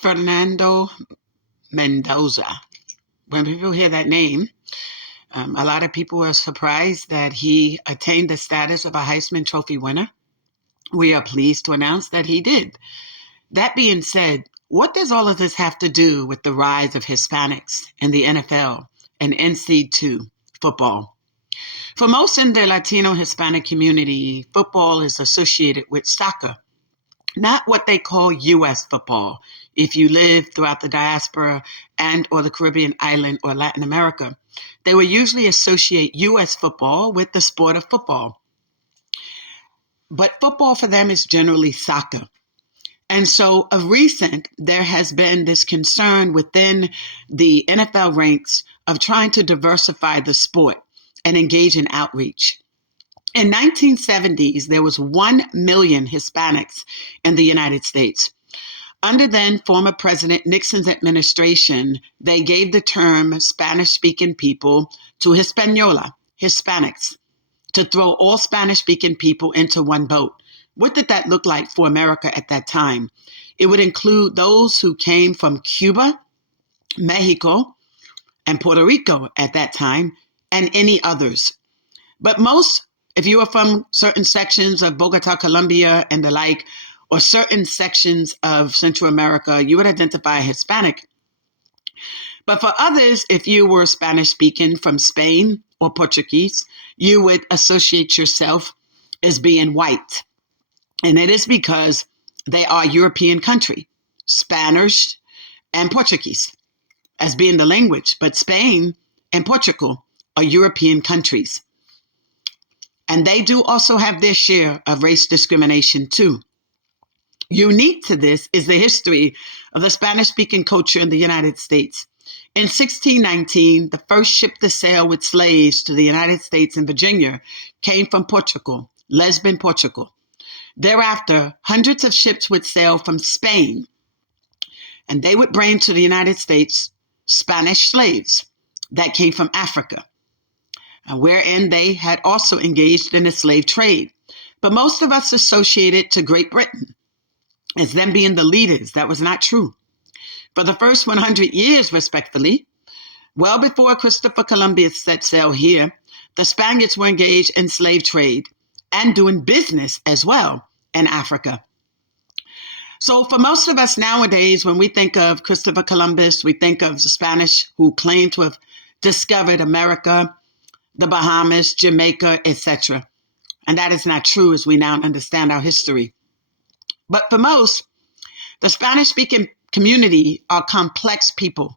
Fernando Mendoza. When people hear that name, a lot of people are surprised that he attained the status of a Heisman Trophy winner. We are pleased to announce that he did. That being said, what does all of this have to do with the rise of Hispanics in the NFL and NCAA football? For most in the Latino Hispanic community, football is associated with soccer, not what they call U.S. football. If you live throughout the diaspora and or the Caribbean island or Latin America, they will usually associate U.S. football with the sport of football. But football for them is generally soccer. And so of recent, there has been this concern within the NFL ranks of trying to diversify the sport and engage in outreach. In 1970s, there was 1 million Hispanics in the United States. Under then former President Nixon's administration, they gave the term Spanish-speaking people to Hispaniola, Hispanics, to throw all Spanish-speaking people into one boat. What did that look like for America at that time? It would include those who came from Cuba, Mexico, and Puerto Rico at that time, and any others. But most, if you are from certain sections of Bogota, Colombia, and the like, or certain sections of Central America, you would identify Hispanic. But for others, if you were Spanish-speaking from Spain or Portuguese, you would associate yourself as being white. And it is because they are European country, Spanish and Portuguese, as being the language. But Spain and Portugal are European countries. And they do also have their share of race discrimination too. Unique to this is the history of the Spanish-speaking culture in the United States. In 1619, the first ship to sail with slaves to the United States in Virginia came from Portugal, Lisbon, Portugal. Thereafter, hundreds of ships would sail from Spain, and they would bring to the United States Spanish slaves that came from Africa, wherein they had also engaged in the slave trade. But most of us associated to Great Britain as them being the leaders. That was not true. For the first 100 years, respectfully, well before Christopher Columbus set sail here, the Spaniards were engaged in slave trade and doing business as well in Africa. So for most of us nowadays, when we think of Christopher Columbus, we think of the Spanish who claim to have discovered America, the Bahamas, Jamaica, etc. And that is not true as we now understand our history. But for most, the Spanish-speaking community are complex people.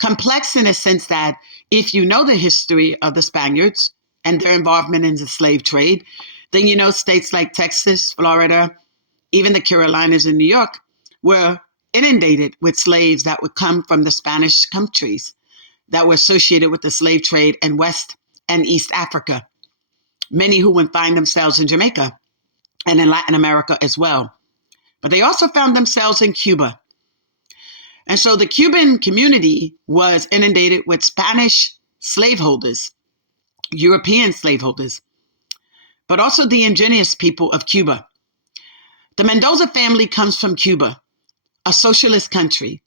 Complex in a sense that if you know the history of the Spaniards and their involvement in the slave trade, then you know states like Texas, Florida, even the Carolinas and New York were inundated with slaves that would come from the Spanish countries that were associated with the slave trade in West and East Africa. Many who would find themselves in Jamaica and in Latin America as well. But they also found themselves in Cuba. And so the Cuban community was inundated with Spanish slaveholders, European slaveholders, but also the indigenous people of Cuba. The Mendoza family comes from Cuba, a socialist country,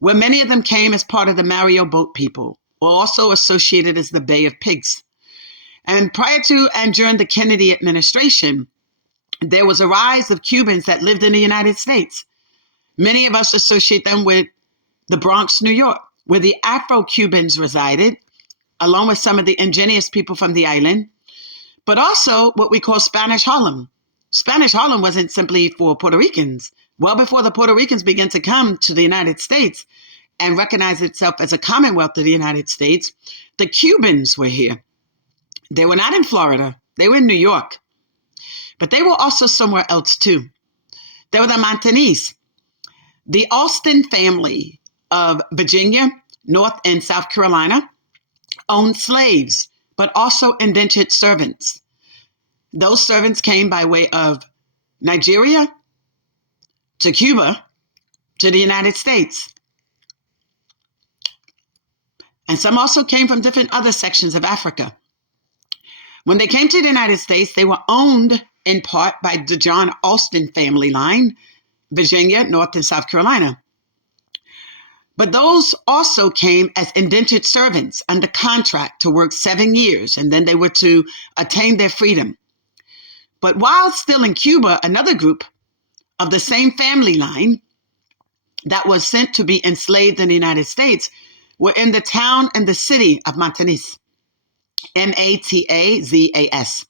where many of them came as part of the Mario boat people, or also associated as the Bay of Pigs. And prior to and during the Kennedy administration, there was a rise of Cubans that lived in the United States. Many of us associate them with the Bronx, New York, where the Afro-Cubans resided, along with some of the indigenous people from the island, but also what we call Spanish Harlem. Spanish Harlem wasn't simply for Puerto Ricans. Well before the Puerto Ricans began to come to the United States and recognize itself as a Commonwealth of the United States, the Cubans were here. They were not in Florida. They were in New York. But they were also somewhere else too. They were the Montanese. The Alston family of Virginia, North and South Carolina, owned slaves, but also indentured servants. Those servants came by way of Nigeria to Cuba to the United States. And some also came from different other sections of Africa. When they came to the United States, they were owned in part by the John Alston family line, Virginia, North and South Carolina. But those also came as indentured servants under contract to work 7 years, and then they were to attain their freedom. But while still in Cuba, another group of the same family line that was sent to be enslaved in the United States were in the town and the city of Matazas, Matazas.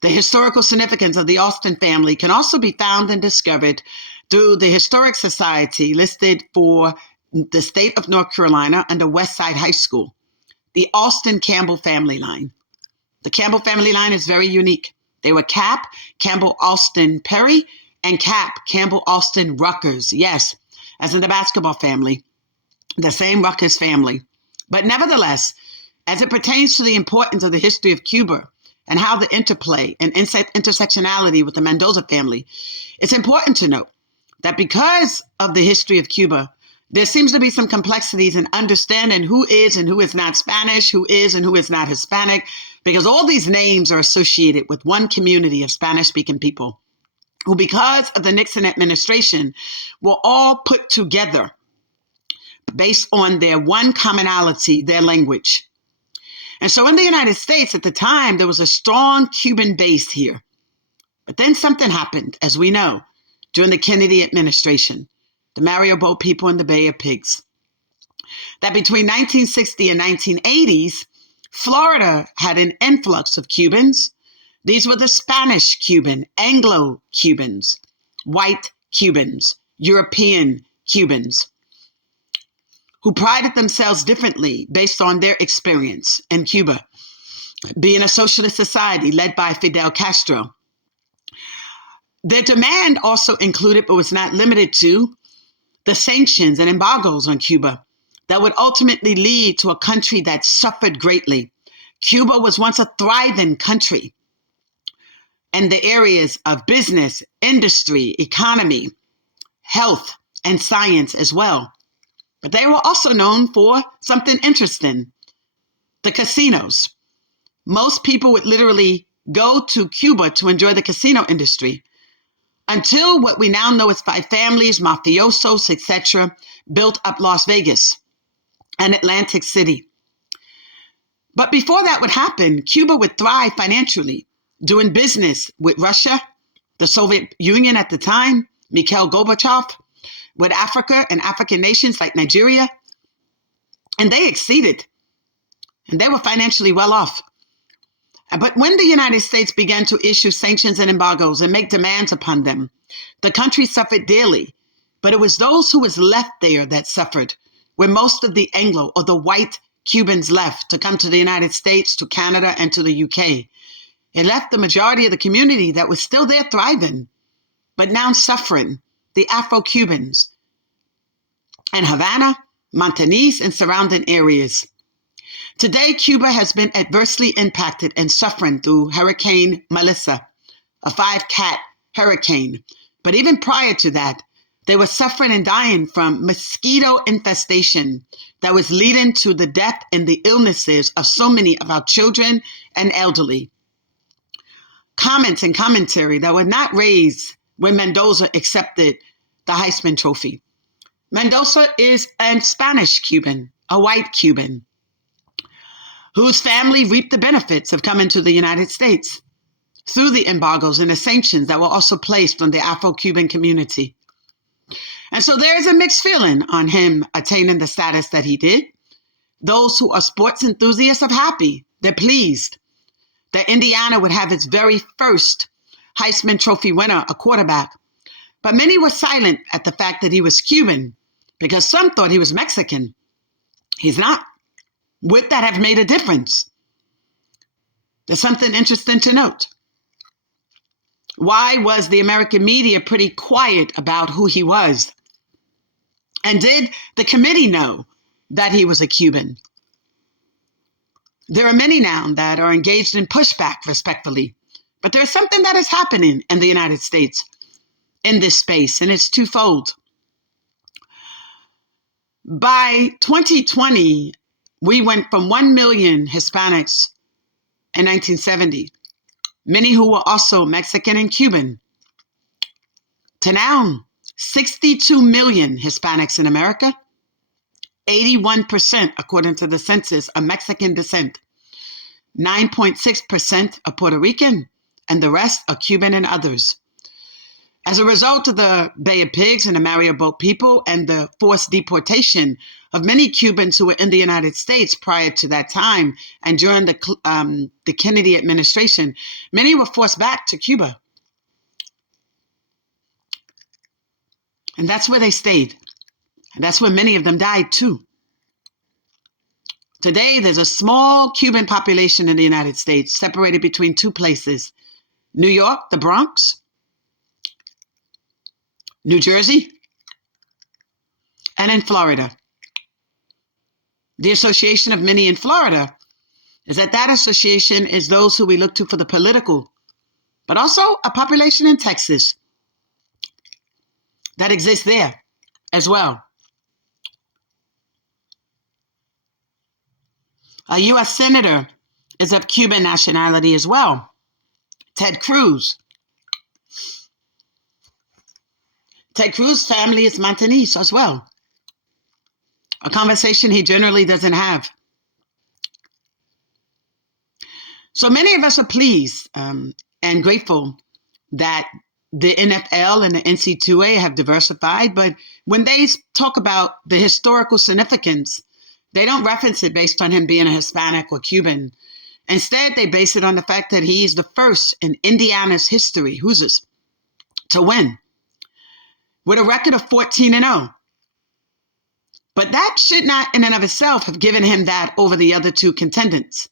The historical significance of the Austin family can also be found and discovered through the Historic Society listed for the state of North Carolina under Westside High School, the Austin Campbell family line. The Campbell family line is very unique. They were Cap, Campbell Austin Perry, and Cap, Campbell Austin Ruckers. Yes, as in the basketball family, the same Ruckers family. But nevertheless, as it pertains to the importance of the history of Cuba and how the interplay and intersectionality with the Mendoza family, it's important to note that because of the history of Cuba, there seems to be some complexities in understanding who is and who is not Spanish, who is and who is not Hispanic, because all these names are associated with one community of Spanish-speaking people who, because of the Nixon administration, were all put together based on their one commonality, their language. And so in the United States at the time, there was a strong Cuban base here. But then something happened, as we know, during the Kennedy administration, the Mario Boat people and the Bay of Pigs, that between 1960 and 1980s, Florida had an influx of Cubans. These were the Spanish Cuban, Anglo Cubans, white Cubans, European Cubans, who prided themselves differently based on their experience in Cuba, being a socialist society led by Fidel Castro. Their demand also included, but was not limited to, the sanctions and embargoes on Cuba that would ultimately lead to a country that suffered greatly. Cuba was once a thriving country in the areas of business, industry, economy, health, and science as well. But they were also known for something interesting, the casinos. Most people would literally go to Cuba to enjoy the casino industry until what we now know as by families, mafiosos, etc., built up Las Vegas and Atlantic City. But before that would happen, Cuba would thrive financially, doing business with Russia, the Soviet Union at the time, Mikhail Gorbachev, with Africa and African nations like Nigeria, and they exceeded, and they were financially well off. But when the United States began to issue sanctions and embargoes and make demands upon them, the country suffered dearly. But it was those who was left there that suffered, where most of the Anglo or the white Cubans left to come to the United States, to Canada, and to the UK. It left the majority of the community that was still there thriving, but now suffering, the Afro-Cubans in Havana, Montanese, and surrounding areas. Today, Cuba has been adversely impacted and suffering through Hurricane Melissa, a 5-cat hurricane. But even prior to that, they were suffering and dying from mosquito infestation that was leading to the death and the illnesses of so many of our children and elderly. Comments and commentary that were not raised when Mendoza accepted the Heisman Trophy. Mendoza is a Spanish Cuban, a white Cuban, whose family reaped the benefits of coming to the United States through the embargoes and the sanctions that were also placed on the Afro-Cuban community. And so there is a mixed feeling on him attaining the status that he did. Those who are sports enthusiasts are happy. They're pleased that Indiana would have its very first Heisman Trophy winner, a quarterback. But many were silent at the fact that he was Cuban because some thought he was Mexican. He's not. Would that have made a difference? There's something interesting to note. Why was the American media pretty quiet about who he was? And did the committee know that he was a Cuban? There are many now that are engaged in pushback respectfully, but there's something that is happening in the United States in this space, and it's twofold. By 2020, we went from 1 million Hispanics in 1970, many who were also Mexican and Cuban, to now 62 million Hispanics in America 81%, according to the census, of Mexican descent. 9.6% are Puerto Rican, and the rest are Cuban and others. As a result of the Bay of Pigs and the Mario Boat people and the forced deportation of many Cubans who were in the United States prior to that time and during the Kennedy administration, many were forced back to Cuba. And that's where they stayed. And that's where many of them died too. Today, there's a small Cuban population in the United States separated between two places: New York, the Bronx, New Jersey, and in Florida. The association of many in Florida is that association is those who we look to for the political, but also a population in Texas that exists there as well. A U.S. Senator is of Cuban nationality as well, Ted Cruz. Ted Cruz's family is Montanese as well, a conversation he generally doesn't have. So many of us are pleased and grateful that the NFL and the NCAA have diversified, but when they talk about the historical significance, they don't reference it based on him being a Hispanic or Cuban. Instead, they base it on the fact that he is the first in Indiana's history, Hoosiers, to win with a record of 14-0. But that should not in and of itself have given him that over the other two contenders.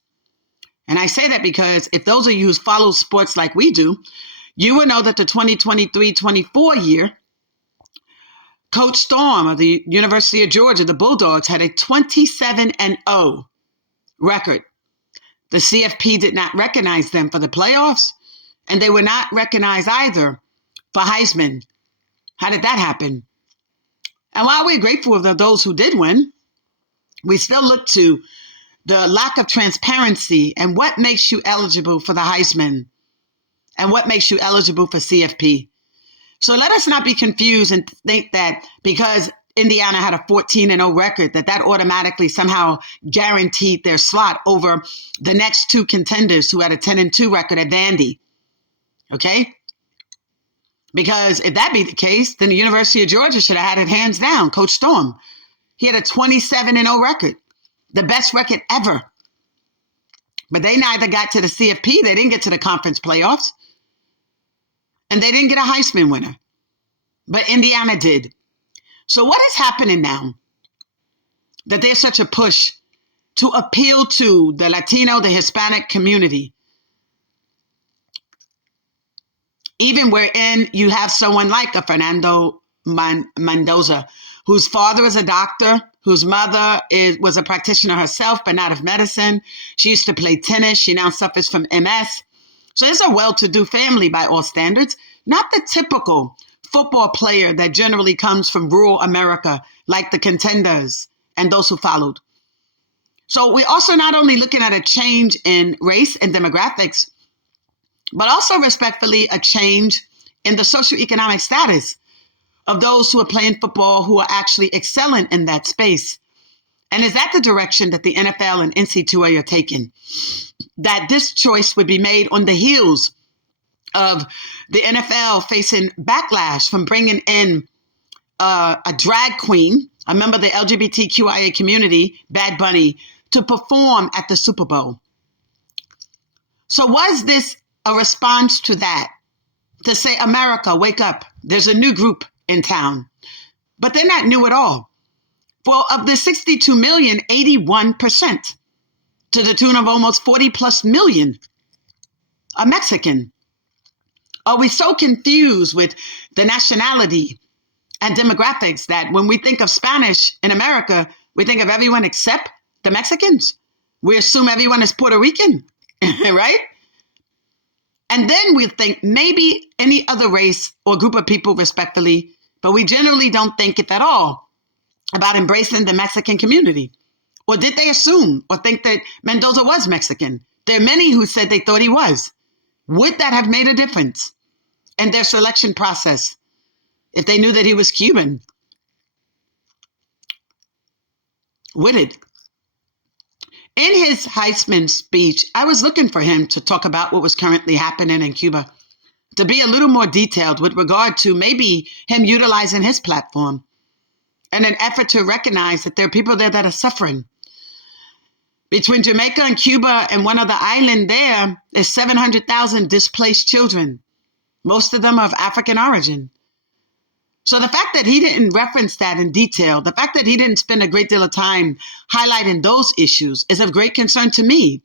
And I say that because if those of you who follow sports like we do, you will know that the 2023-24 year, Coach Storm of the University of Georgia, the Bulldogs, had a 27-0 record. The CFP did not recognize them for the playoffs, and they were not recognized either for Heisman. How did that happen? And while we're grateful of those who did win, we still look to the lack of transparency and what makes you eligible for the Heisman and what makes you eligible for CFP. So let us not be confused and think that because Indiana had a 14-0 record, that automatically somehow guaranteed their slot over the next two contenders who had a 10-2 record at Vandy. Okay? Because if that be the case, then the University of Georgia should have had it hands down. Coach Storm, he had a 27-0 record, the best record ever. But they neither got to the CFP, they didn't get to the conference playoffs, and they didn't get a Heisman winner. But Indiana did. So what is happening now that there's such a push to appeal to the Latino, the Hispanic community? Even wherein you have someone like a Fernando Mendoza, whose father is a doctor, whose mother was a practitioner herself, but not of medicine. She used to play tennis. She now suffers from MS. So it's a well-to-do family by all standards, not the typical football player that generally comes from rural America, like the contenders and those who followed. So we're also not only looking at a change in race and demographics, but also respectfully a change in the socioeconomic status of those who are playing football, who are actually excelling in that space. And is that the direction that the NFL and NCAA are taking? That this choice would be made on the heels of the NFL facing backlash from bringing in a drag queen, a member of the LGBTQIA community, Bad Bunny, to perform at the Super Bowl. So was this a response to that? To say, America, wake up. There's a new group in town. But they're not new at all. For of the 62 million, 81%, to the tune of almost 40 plus million, are Mexican. Are we so confused with the nationality and demographics that when we think of Spanish in America, we think of everyone except the Mexicans? We assume everyone is Puerto Rican, right? And then we think maybe any other race or group of people respectfully, but we generally don't think, if at all, about embracing the Mexican community. Or did they assume or think that Mendoza was Mexican? There are many who said they thought he was. Would that have made a difference in their selection process if they knew that he was Cuban? witted. In his Heisman speech, I was looking for him to talk about what was currently happening in Cuba, to be a little more detailed with regard to maybe him utilizing his platform in an effort to recognize that there are people there that are suffering. Between Jamaica and Cuba and one other island there is 700,000 displaced children, most of them of African origin. So the fact that he didn't reference that in detail, the fact that he didn't spend a great deal of time highlighting those issues is of great concern to me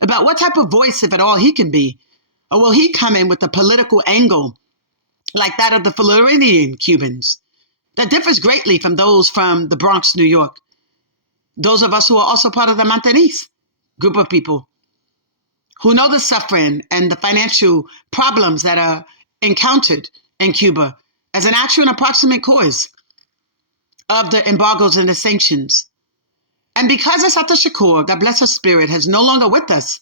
about what type of voice, if at all, he can be. Or will he come in with a political angle like that of the Floridian Cubans that differs greatly from those from the Bronx, New York? Those of us who are also part of the Montanese group of people who know the suffering and the financial problems that are encountered in Cuba as an actual and approximate cause of the embargoes and the sanctions. And because Assata Shakur, God bless her spirit, has no longer with us,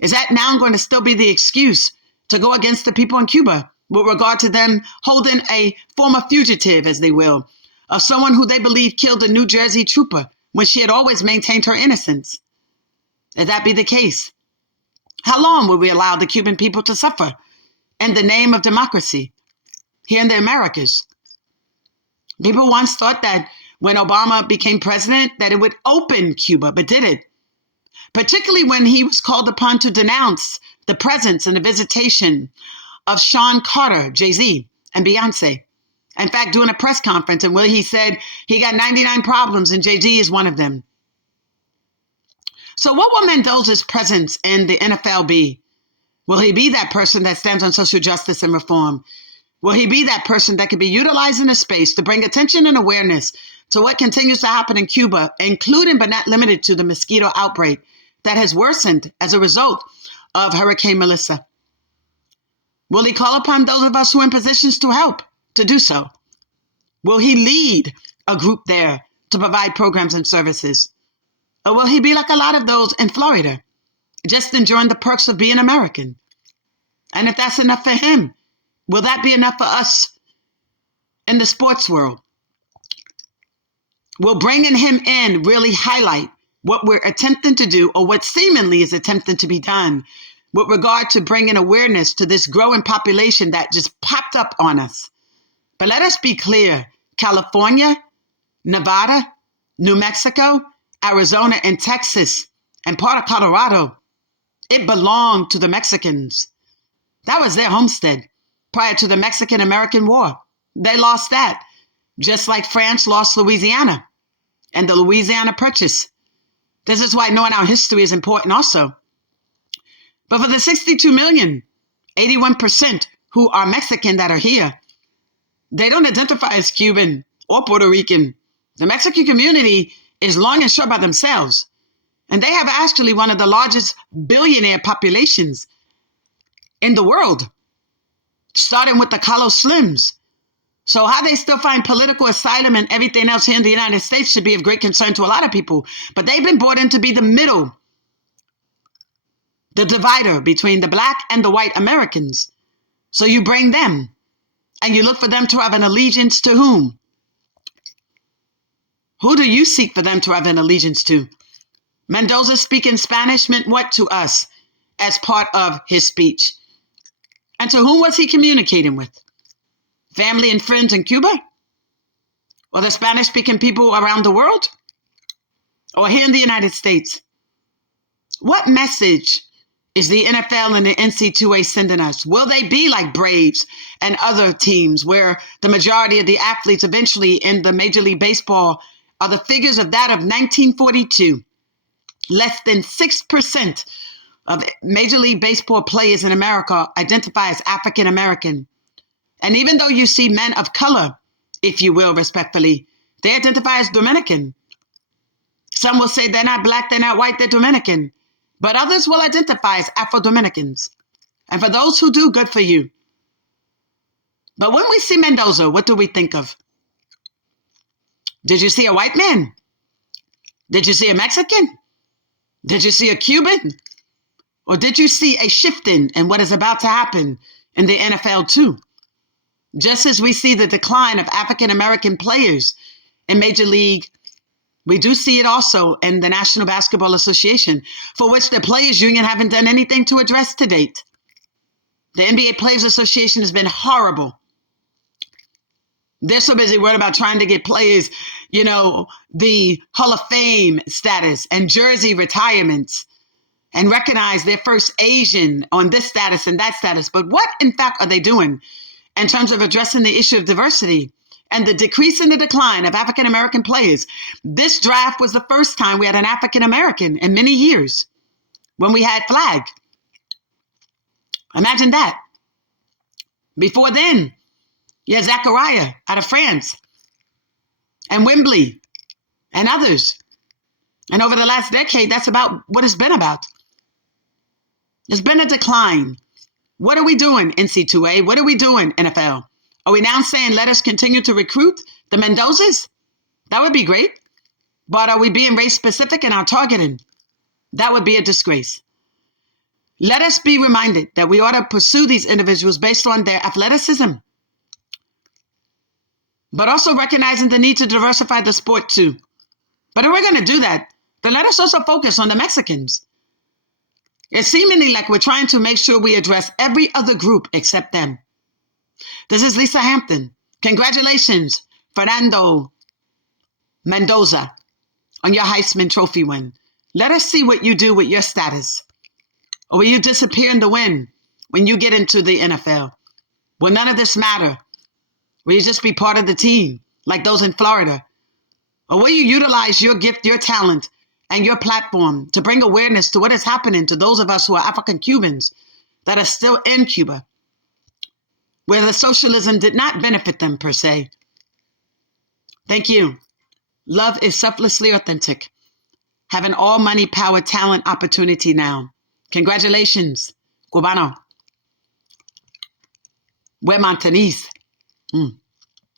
is that now going to still be the excuse to go against the people in Cuba with regard to them holding a former fugitive, as they will, of someone who they believe killed a New Jersey trooper when she had always maintained her innocence? If that be the case, how long will we allow the Cuban people to suffer in the name of democracy here in the Americas? People once thought that when Obama became president that it would open Cuba, but did it? Particularly when he was called upon to denounce the presence and the visitation of Sean Carter, Jay-Z, and Beyonce. In fact, doing a press conference in where he said he got 99 problems and Jay-Z is one of them. So what will Mendoza's presence in the NFL be? Will he be that person that stands on social justice and reform? Will he be that person that can be utilized in a space to bring attention and awareness to what continues to happen in Cuba, including but not limited to the mosquito outbreak that has worsened as a result of Hurricane Melissa? Will he call upon those of us who are in positions to help to do so? Will he lead a group there to provide programs and services? Or will he be like a lot of those in Florida, just enjoying the perks of being American? And if that's enough for him, will that be enough for us in the sports world? Will bringing him in really highlight what we're attempting to do, or what seemingly is attempting to be done, with regard to bringing awareness to this growing population that just popped up on us? But let us be clear, California, Nevada, New Mexico, Arizona, and Texas, and part of Colorado, it belonged to the Mexicans. That was their homestead prior to the Mexican-American War. They lost that, just like France lost Louisiana and the Louisiana Purchase. This is why knowing our history is important also. But for the 62 million, 81% who are Mexican that are here, they don't identify as Cuban or Puerto Rican. The Mexican community is long and short by themselves. And they have actually one of the largest billionaire populations in the world, starting with the Carlos Slims. So how they still find political asylum and everything else here in the United States should be of great concern to a lot of people. But they've been brought in to be the middle, the divider between the black and the white Americans. So you bring them and you look for them to have an allegiance to whom? Who do you seek for them to have an allegiance to? Mendoza speaking Spanish meant what to us as part of his speech? And to whom was he communicating with? Family and friends in Cuba? Or the Spanish-speaking people around the world? Or here in the United States? What message is the NFL and the NCAA sending us? Will they be like Braves and other teams where the majority of the athletes eventually in the Major League Baseball are the figures of that of 1942? Less than 6% of Major League Baseball players in America identify as African American. And even though you see men of color, if you will, respectfully, they identify as Dominican. Some will say they're not black, they're not white, they're Dominican. But others will identify as Afro-Dominicans. And for those who do, good for you. But when we see Mendoza, what do we think of? Did you see a white man? Did you see a Mexican? Did you see a Cuban? Or did you see a shifting in what is about to happen in the NFL too? Just as we see the decline of African American players in Major League We do see it also in the National Basketball Association, for which the Players Union haven't done anything to address to date. The NBA Players Association has been horrible. They're so busy worried about trying to get players, the Hall of Fame status and jersey retirements and recognize their first Asian on this status and that status. But what, in fact, are they doing in terms of addressing the issue of diversity and the decrease in the decline of African-American players? This draft was the first time we had an African-American in many years when we had Flag. Imagine that. Before then, you had Zachariah out of France and Wembley and others. And over the last decade, that's about what it's been about. There's been a decline. What are we doing, NC2A? What are we doing, NFL? Are we now saying let us continue to recruit the Mendozas? That would be great. But are we being race specific in our targeting? That would be a disgrace. Let us be reminded that we ought to pursue these individuals based on their athleticism, but also recognizing the need to diversify the sport too. But if we're going to do that, then let us also focus on the Mexicans. It's seemingly like we're trying to make sure we address every other group except them. This is Lisa Hampton. Congratulations, Fernando Mendoza, on your Heisman Trophy win. Let us see what you do with your status. Or will you disappear in the wind when you get into the NFL? Will none of this matter? Will you just be part of the team like those in Florida? Or will you utilize your gift, your talent, and your platform to bring awareness to what is happening to those of us who are African Cubans that are still in Cuba, where the socialism did not benefit them per se? Thank you. Love is selflessly authentic. Having all money, power, talent, opportunity now. Congratulations, Cubano. We're Montanese.